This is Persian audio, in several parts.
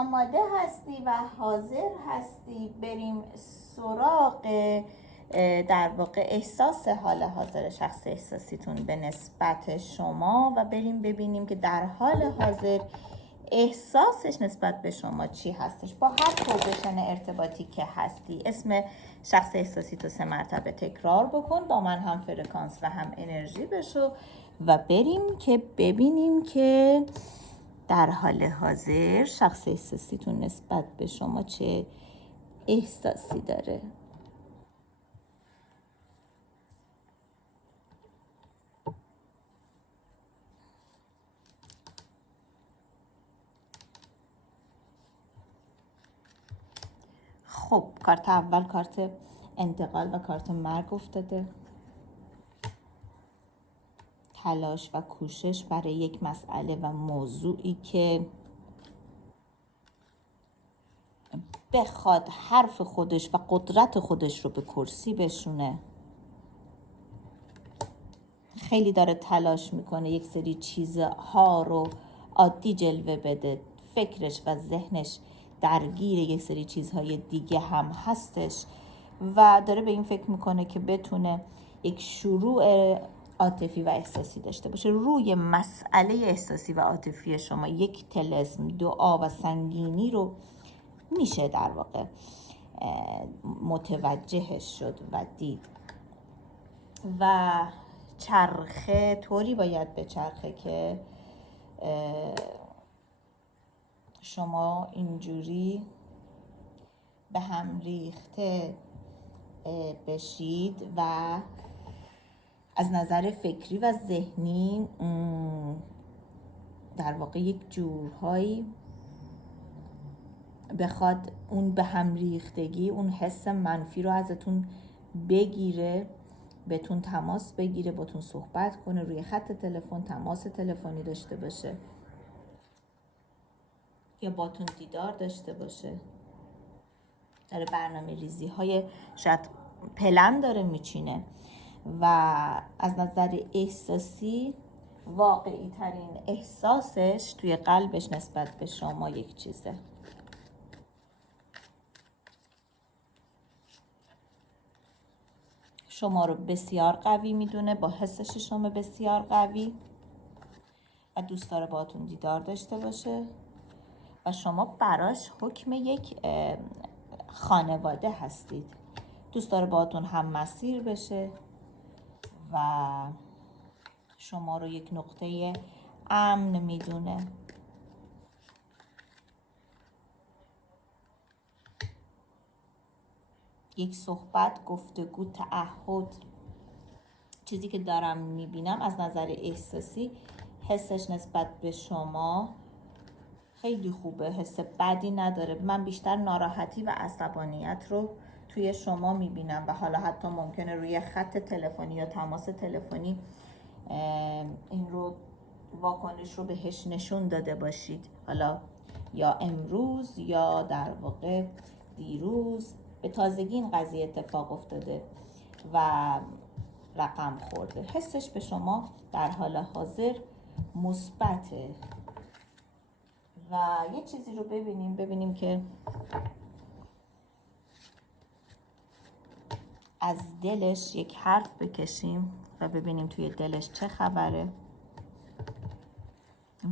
آماده هستی و حاضر هستی بریم سراغ در واقع احساس حال حاضر شخص احساسیتون به نسبت شما و بریم ببینیم که در حال حاضر احساسش نسبت به شما چی هستش. با هر پوزیشن ارتباطی که هستی اسم شخص احساسی تو 3 مرتبه تکرار بکن، با من هم فرکانس و هم انرژی بشو و بریم که ببینیم که در حال حاضر شخص احساسیتون نسبت به شما چه احساسی داره. خب کارت اول کارت انتقال و کارت مرگ افتاده. تلاش و کوشش برای یک مسئله و موضوعی که بخواد حرف خودش و قدرت خودش رو به کرسی بشونه. خیلی داره تلاش میکنه یک سری چیزها رو عادی جلوه بده، فکرش و ذهنش درگیر یک سری چیزهای دیگه هم هستش و داره به این فکر میکنه که بتونه یک شروع عاطفی و احساسی داشته باشه. روی مسئله احساسی و عاطفی شما یک طلسم، دعا و سنگینی رو میشه در واقع متوجهش شد و دید و چرخه طوری باید به چرخه که شما اینجوری به هم ریخته بشید و از نظر فکری و ذهنی در واقع یک جورهایی بخواد اون به هم ریختگی، اون حس منفی رو ازتون بگیره، بهتون تماس بگیره، باتون صحبت کنه، روی خط تلفن تماس تلفنی داشته باشه یا باتون دیدار داشته باشه. داره برنامه ریزی های شاید پلن داره میچینه و از نظر احساسی واقعی ترین احساسش توی قلبش نسبت به شما یک چیزه. شما رو بسیار قوی میدونه، با حسش شما بسیار قوی و دوست داره باهاتون دیدار داشته باشه و شما براش حکم یک خانواده هستید. دوست داره باهاتون هم مسیر بشه و شما رو یک نقطه امن میدونه. یک صحبت، گفتگو، تعهد، چیزی که دارم میبینم از نظر احساسی حسش نسبت به شما خیلی خوبه، حس بدی نداره. من بیشتر ناراحتی و عصبانیت رو توی شما میبینم و حالا حتی ممکنه روی خط تلفنی یا تماس تلفنی این رو واکنش رو بهش نشون داده باشید، حالا یا امروز یا در واقع دیروز. به تازگی این قضیه اتفاق افتاده و رقم خورده. حسش به شما در حال حاضر مثبته و یه چیزی رو ببینیم که از دلش یک حرف بکشیم و ببینیم توی دلش چه خبره.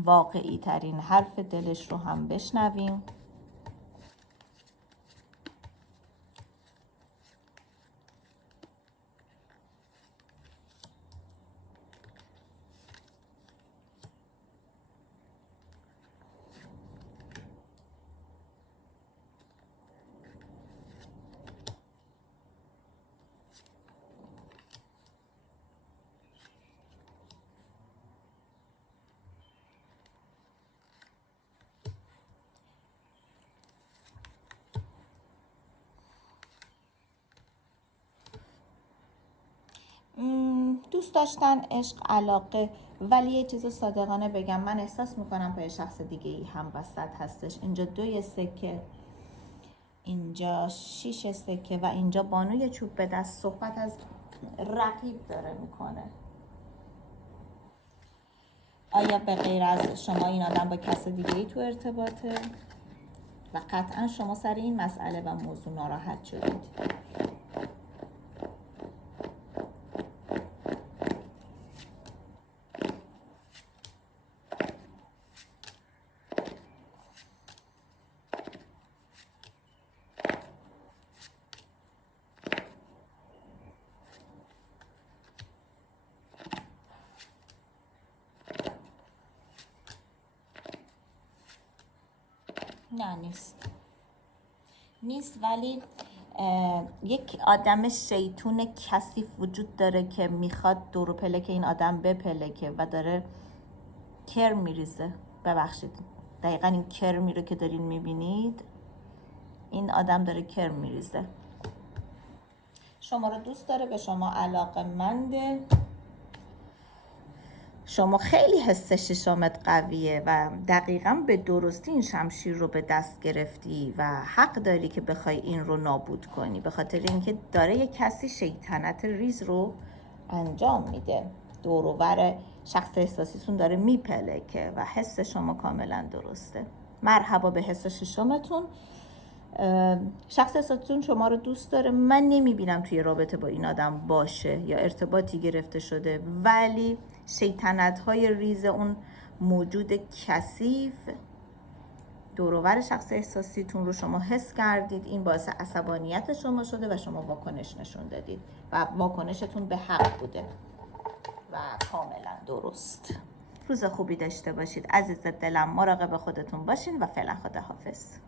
واقعی ترین حرف دلش رو هم بشنویم. دوست داشتن، عشق، علاقه، ولی یه چیز صادقانه بگم، من احساس میکنم پای شخص دیگه ای هم وسط هستش. اینجا 2 سکه، اینجا 6 سکه و اینجا بانوی چوب به دست. صحبت از رقیب داره میکنه. آیا به غیر از شما این آدم با کس دیگه ای تو ارتباطه؟ و قطعا شما سر این مسئله و موضوع ناراحت شدید. نه نیست ولی یک آدم شیطون کثیف وجود داره که میخواد دور و پلک این آدم بپلکه و داره کر میریزه. ببخشید دقیقا این کر میره که دارین میبینید، این آدم داره کر میریزه. شما رو دوست داره، به شما علاقه‌منده، شما خیلی حس ششمت قویه و دقیقاً به درستی این شمشیر رو به دست گرفتی و حق داری که بخوای این رو نابود کنی، به خاطر اینکه داره یک کسی شیطنت ریز رو انجام میده، دور و بر شخص احساسیتون داره میپلکه و حس شما کاملا درسته. مرحبا به حس ششمتون. شخص احساسیتون شما رو دوست داره، من نمیبینم توی رابطه با این آدم باشه یا ارتباطی گرفته شده، ولی شیطنت های ریز اون موجود کثیف دور و بر شخص احساسیتون رو شما حس کردید، این باعث عصبانیت شما شده و شما واکنش نشون دادید و واکنشتون به حق بوده و کاملا درست. روز خوبی داشته باشید عزیز دلم، مراقب خودتون باشین و فعلا خداحافظ.